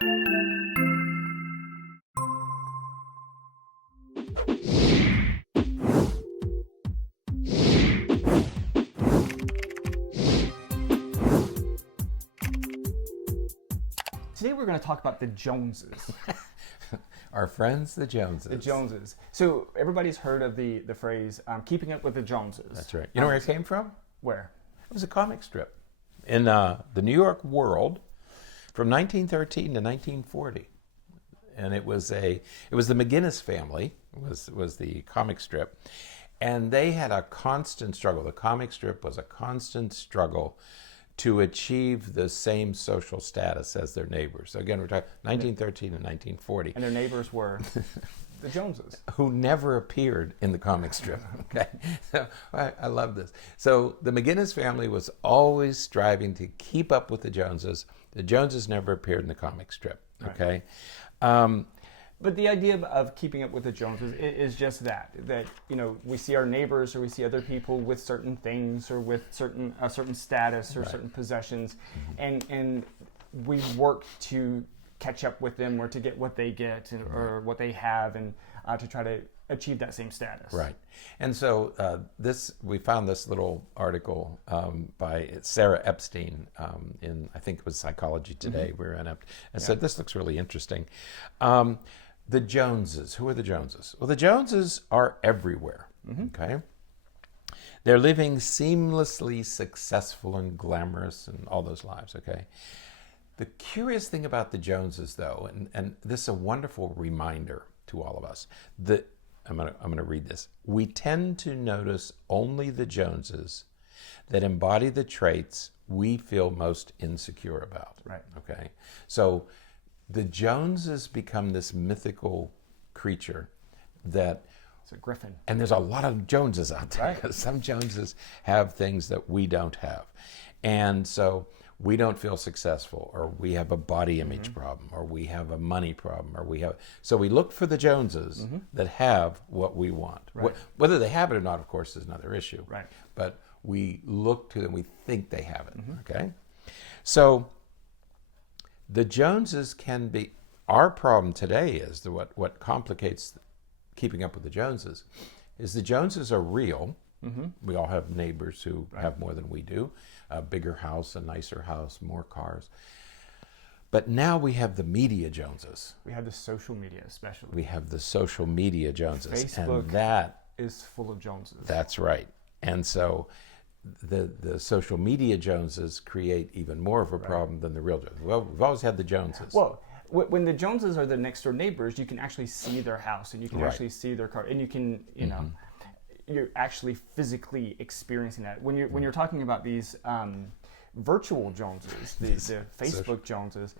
Today we're going to talk about the Joneses. Our friends, the Joneses. The Joneses. So everybody's heard of the phrase, keeping up with the Joneses. That's right. You know where it came from? Where? It was a comic strip in the New York World from 1913 to 1940. And it was the McGinnis family was the comic strip. And they had a constant struggle. The comic strip was a constant struggle to achieve the same social status as their neighbors. So again, we're talking 1913 and 1940. And their neighbors were the Joneses. Who never appeared in the comic strip. Okay, so I love this. So the McGinnis family was always striving to keep up with the Joneses. The Joneses never appeared in the comic strip. Okay. Right. But the idea of keeping up with the Joneses is just that we see our neighbors or we see other people with certain things or with a certain status or certain possessions, and we work to catch up with them or to get what they get or what they have, and to try to achieve that same status. Right. And so we found this little article by Sarah Epstein in, I think it was Psychology Today. We were in it, and said, this looks really interesting. The Joneses. Who are the Joneses? Well, the Joneses are everywhere. Okay. They're living seamlessly successful and glamorous and all those lives. Okay. The curious thing about the Joneses, though, and this is a wonderful reminder to all of us, that I'm gonna read this. We tend to notice only the Joneses that embody the traits we feel most insecure about. Right. Okay. So the Joneses become this mythical creature that... It's a griffin. And there's a lot of Joneses out there. Right. Because some Joneses have things that we don't have. And so we don't feel successful, or we have a body image problem, or we have a money problem, so we look for the Joneses that have what we want. Right. Whether they have it or not, of course, is another issue. Right. But we look to them, we think they have it. Okay? So the Joneses can be, our problem today is that what complicates keeping up with the Joneses is the Joneses are real. We all have neighbors who have more than we do, a bigger house, a nicer house, more cars. But now we have the media Joneses. We have the social media, especially. We have the social media Joneses. Facebook and that is full of Joneses. That's right. And so the social media Joneses create even more of a problem than the real Joneses. Well, we've always had the Joneses. Well, when the Joneses are the next door neighbors, you can actually see their house and you can actually see their car, and you can, you're actually physically experiencing that. When you're talking about these virtual Joneses, the Facebook Joneses,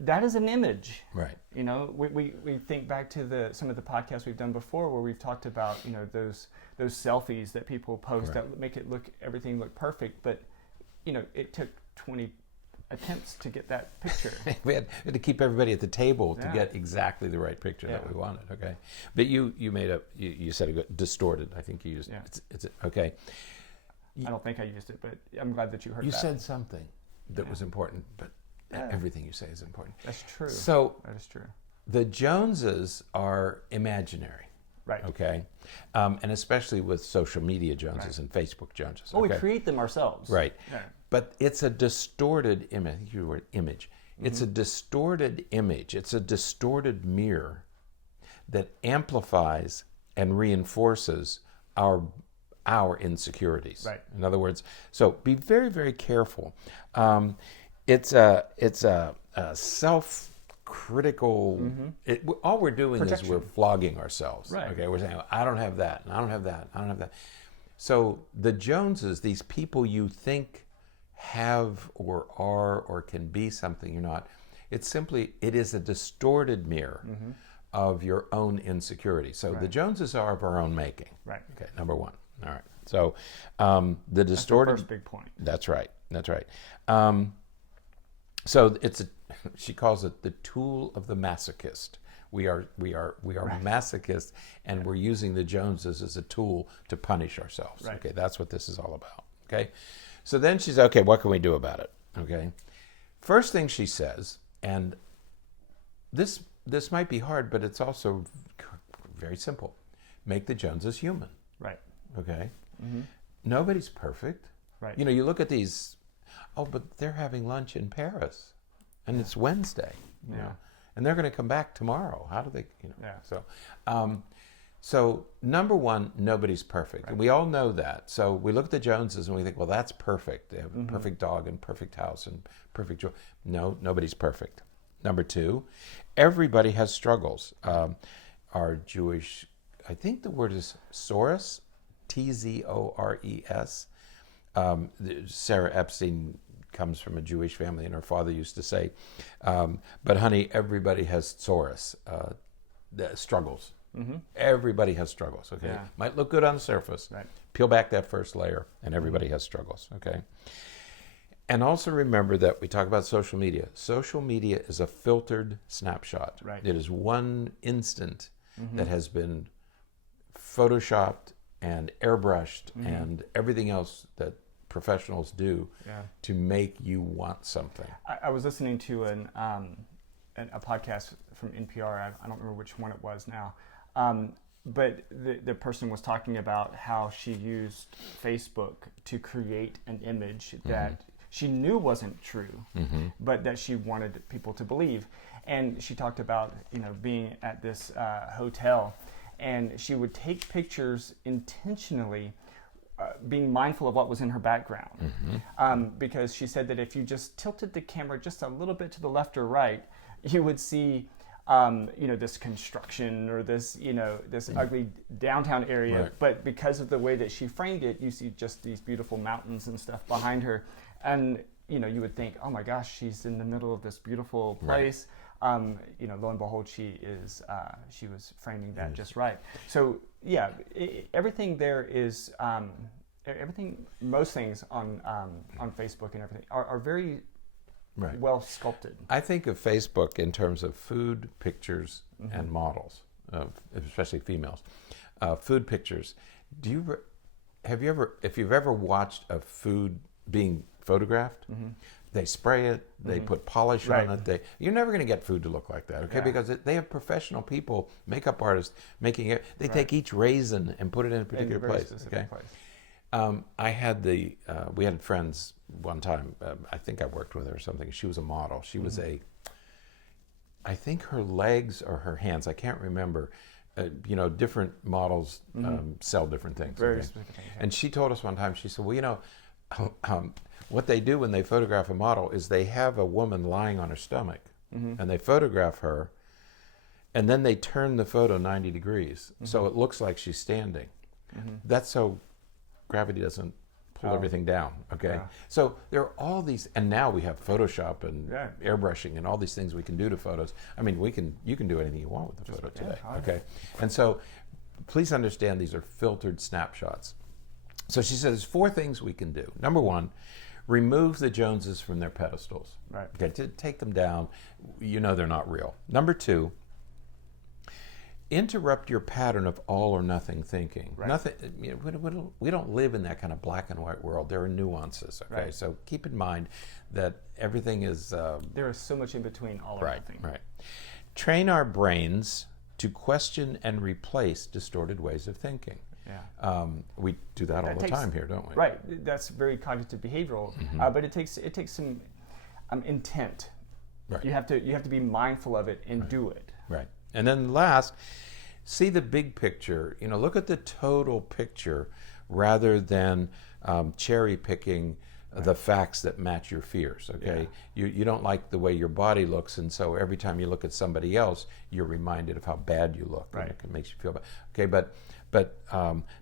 that is an image. Right. We think back to some of the podcasts we've done before where we've talked about those selfies that people post that make everything look perfect, but it took 20 attempts to get that picture. we had to keep everybody at the table to get exactly the right picture that we wanted. Okay, but you said it distorted. I think you used it's okay. I don't think I used it, but I'm glad that you heard. You that. said something that was important, but everything you say is important. That's true. So that is true. The Joneses are imaginary. Right. Okay. And especially with social media Joneses and Facebook Joneses. Well, we create them ourselves. Right. Yeah. But it's a distorted image. I think you word image. It's a distorted image. It's a distorted mirror that amplifies and reinforces our insecurities. Right. In other words, so be very, very careful. It's a self-critical. All we're doing is we're flogging ourselves. Right. Okay. We're saying, I don't have that, and I don't have that, I don't have that. So the Joneses, these people you think have or are or can be something you're not, it is a distorted mirror of your own insecurity. So the Joneses are of our own making. Right. Okay, number one. All right. So the distorted... That's the first big point. That's right. That's right. So she calls it the tool of the masochist. We are masochists, and we're using the Joneses as a tool to punish ourselves. Right. Okay, that's what this is all about. Okay, so then she's okay. What can we do about it? Okay, first thing she says, and this might be hard, but it's also very simple. Make the Joneses human. Right. Okay. Nobody's perfect. Right. You know, you look at these. Oh, but they're having lunch in Paris, and it's Wednesday. You know, and they're going to come back tomorrow. How do they? You know. Yeah. So number one, nobody's perfect. And we all know that. So we look at the Joneses and we think, well, that's perfect. They have a perfect dog and perfect house and perfect joy. No, nobody's perfect. Number two, everybody has struggles. Our Jewish, I think the word is Zores, Tzores. Sarah Epstein comes from a Jewish family, and her father used to say, but honey, everybody has Zores, struggles. Everybody has struggles, okay? Yeah. Might look good on the surface. Right. Peel back that first layer, and everybody has struggles, okay? And also remember that we talk about social media. Social media is a filtered snapshot. Right. It is one instant that has been photoshopped and airbrushed and everything else that professionals do to make you want something. I was listening to a podcast from NPR. I don't remember which one it was now. But the person was talking about how she used Facebook to create an image that she knew wasn't true, but that she wanted people to believe. And she talked about, you know, being at this hotel, and she would take pictures intentionally, being mindful of what was in her background, because she said that if you just tilted the camera just a little bit to the left or right, you would see you know, this construction or this, you know, this ugly downtown area. Right. But because of the way that she framed it, you see just these beautiful mountains and stuff behind her. And, you know, you would think, oh my gosh, she's in the middle of this beautiful place. You know, lo and behold, she was framing that just right. So yeah, everything there is, most things on Facebook and everything are very well sculpted. I think of Facebook in terms of food, pictures, and models, especially females. Food pictures. If you've ever watched a food being photographed, they spray it, they put polish on it. You're never going to get food to look like that, okay? Because they have professional people, makeup artists, making it. They take each raisin and put it in a particular place. Okay. We had friends one time. I think I worked with her or something. She was a model. She was I think her legs or her hands, I can't remember. You know, different models sell different things. Very specific things. And she told us one time, she said, well, you know, what they do when they photograph a model is they have a woman lying on her stomach and they photograph her, and then they turn the photo 90 degrees so it looks like she's standing. That's so gravity doesn't pull everything down, okay? So there are all these, and now we have Photoshop and airbrushing and all these things we can do to photos. I mean, you can do anything you want with the photo today, okay? And so please understand these are filtered snapshots. So she says 4 things we can do. Number 1, remove the Joneses from their pedestals. Right. Okay, to take them down. You know they're not real. Number 2, interrupt your pattern of all or nothing thinking. Right. Nothing. You know, we don't live in that kind of black and white world. There are nuances. Okay, Right. so keep in mind that everything is. There is so much in between all or nothing. Right. Train our brains to question and replace distorted ways of thinking. Yeah. We do that all the time here, don't we? Right. That's very cognitive behavioral, but it takes some intent. Right. You have to be mindful of it and do it. Right. And then last, see the big picture. You know, look at the total picture rather than cherry picking the facts that match your fears. Okay. You don't like the way your body looks, and so every time you look at somebody else, you're reminded of how bad you look. Right. And it makes you feel bad. Okay, but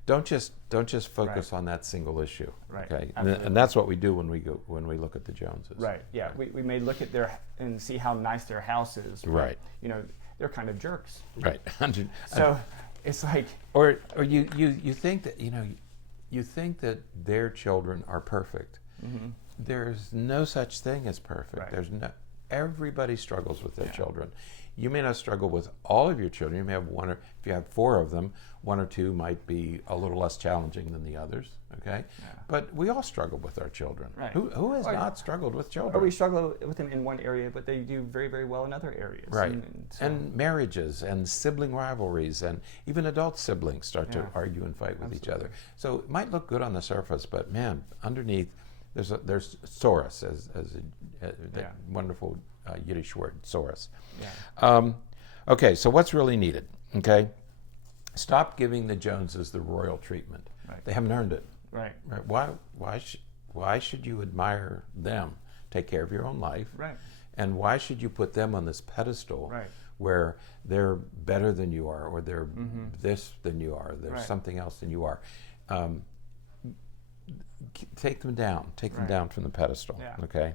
don't just focus on that single issue. Right. Okay. And that's what we do when we look at the Joneses. Right. Yeah. We may look at and see how nice their house is. But, Right. You know, they're kind of jerks. Right. So it's like, or you think that you think that their children are perfect. There's no such thing as perfect. Right. There's Everybody struggles with their Yeah. children. You may not struggle with all of your children. You may have one, or if you have 4 of them, 1 or 2 might be a little less challenging than the others. Okay, Yeah. but we all struggle with our children. Right. Who has Right. not struggled with children? Or we struggle with them in one area, but they do very, very well in other areas. Right. So- And marriages and sibling rivalries and even adult siblings start to Yeah. argue and fight with each other. Absolutely. So it might look good on the surface, but man, underneath there's Soros, as that Yeah. wonderful Yiddish word, Soros. yeah. Okay, so what's really needed? Okay, stop giving the Joneses the royal treatment. Right. They haven't earned it. Right. Right? Why should you admire them? Take care of your own life. Right. And why should you put them on this pedestal Right. where they're better than you are, or they're this than you are, they're Right. something else than you are? Take them down. Take them Right. down from the pedestal. Yeah. Okay.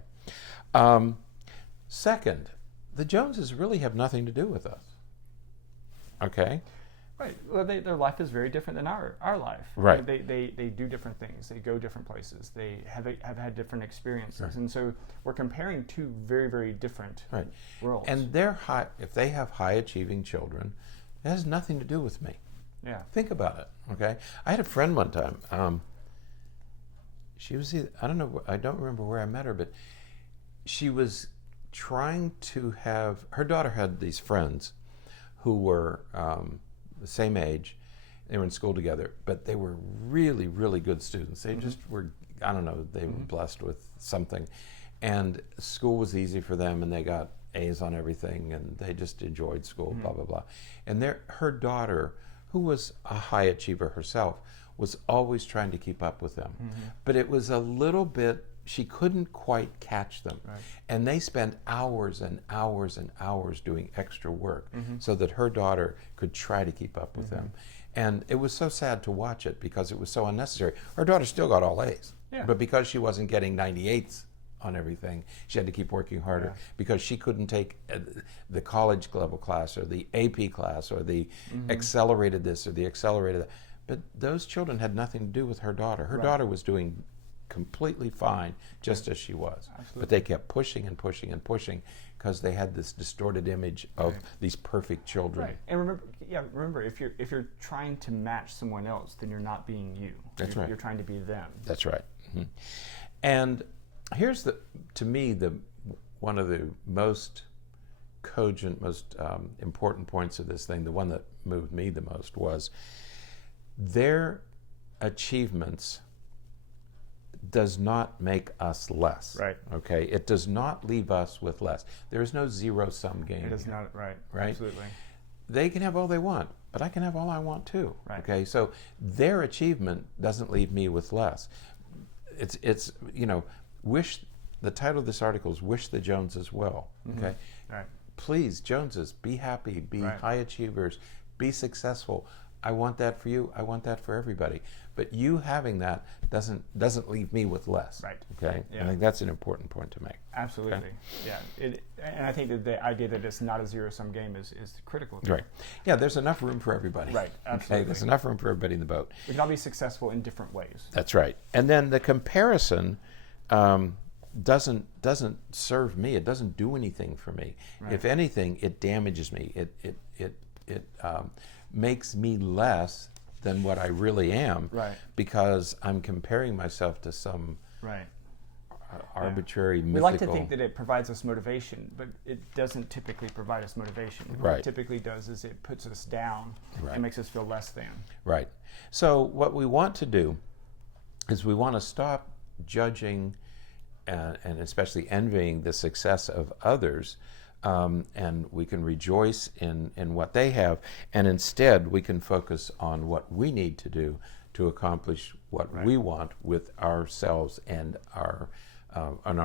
Second, the Joneses really have nothing to do with us. Okay. Right. Well, their life is very different than our life. Right. They do different things. They go different places. They have had different experiences, Right. and so we're comparing 2 very, very different Right. worlds. And if they have high achieving children, it has nothing to do with me. yeah. Think about it, okay? I had a friend one time. She was, I don't remember where I met her, but she was trying to have, her daughter had these friends who were the same age. They were in school together, but they were really, really good students. They just were, I don't know, they were blessed with something. And school was easy for them, and they got A's on everything, and they just enjoyed school, blah, blah, blah. And her daughter, who was a high achiever herself, was always trying to keep up with them. But it was a little bit, she couldn't quite catch them. Right. And they spent hours and hours and hours doing extra work so that her daughter could try to keep up with them. And it was so sad to watch it because it was so unnecessary. Her daughter still got all A's, Yeah. but because she wasn't getting 98s on everything, she had to keep working harder because she couldn't take the college level class or the AP class or the accelerated this or the accelerated that. But those children had nothing to do with her daughter. Her Right. daughter was doing completely fine just as she was. Absolutely. But they kept pushing and pushing and pushing because they had this distorted image of these perfect children. Right. And remember, if you're trying to match someone else, then you're not being you. That's you're, right. You're trying to be them. That's right. And here's to me, one of the most cogent, most important points of this thing, the one that moved me the most was their achievements does not make us less. Right. Okay? It does not leave us with less. There is no zero-sum game. It is not right. Right? Absolutely. They can have all they want, but I can have all I want too. Right. Okay? So their achievement doesn't leave me with less. It's wish, the title of this article is Wish the Joneses Well. Okay? Right. Please, Joneses, be happy, be Right. high achievers, be successful. I want that for you. I want that for everybody. But you having that doesn't leave me with less. Right. Okay. Yeah. I think that's an important point to make. Absolutely. Okay. Yeah. And I think that the idea that it's not a zero-sum game is critical. Right. Yeah. There's enough room for everybody. Right. Okay. Absolutely. There's enough room for everybody in the boat. We can all be successful in different ways. That's right. And then the comparison doesn't serve me. It doesn't do anything for me. Right. If anything, it damages me. It makes me less than what I really am. Right. Because I'm comparing myself to some Right. arbitrary, mythical. We like to think that it provides us motivation, but it doesn't typically provide us motivation. What Right. it typically does is it puts us down Right. and makes us feel less than. Right. So what we want to do is we want to stop judging and especially envying the success of others, and we can rejoice in what they have, and instead we can focus on what we need to do to accomplish what Right. we want with ourselves and our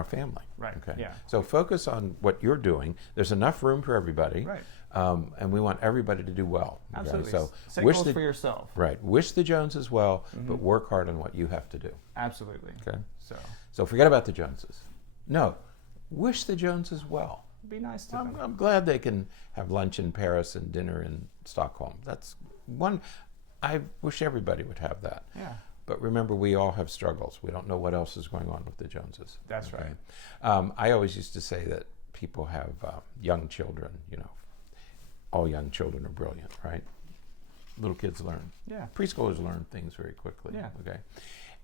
family. Right, Okay. yeah. So focus on what you're doing. There's enough room for everybody. Right. And we want everybody to do well. Okay? Absolutely. So Set wish goals the for yourself. Right. Wish the Joneses well, but work hard on what you have to do. Absolutely. Okay. So So forget about the Joneses. No, wish the Joneses well. be nice to them. I'm glad they can have lunch in Paris and dinner in Stockholm. That's one. I wish everybody would have that. Yeah. But remember, we all have struggles. We don't know what else is going on with the Joneses. That's right. I always used to say that people have young children, all young children are brilliant, right? Little kids learn. Yeah. Preschoolers learn things very quickly. Yeah. Okay.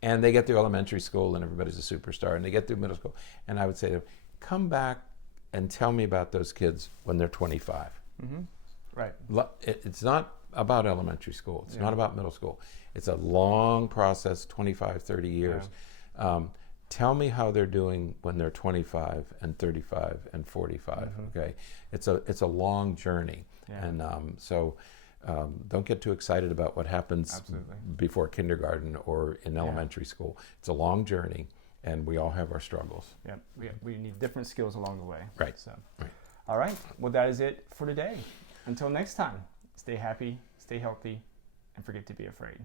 And they get through elementary school and everybody's a superstar, and they get through middle school. And I would say to them, come back and tell me about those kids when they're 25. Mm-hmm. Right. It's not about elementary school. It's not about middle school. It's a long process, 25, 30 years. Yeah. Tell me how they're doing when they're 25 and 35 and 45. Mm-hmm. Okay, it's a long journey, and so don't get too excited about what happens before kindergarten or in elementary school. It's a long journey, and we all have our struggles. Yeah, we need different skills along the way. Right. So, all right. Well, that is it for today. Until next time, stay happy, stay healthy, and forget to be afraid.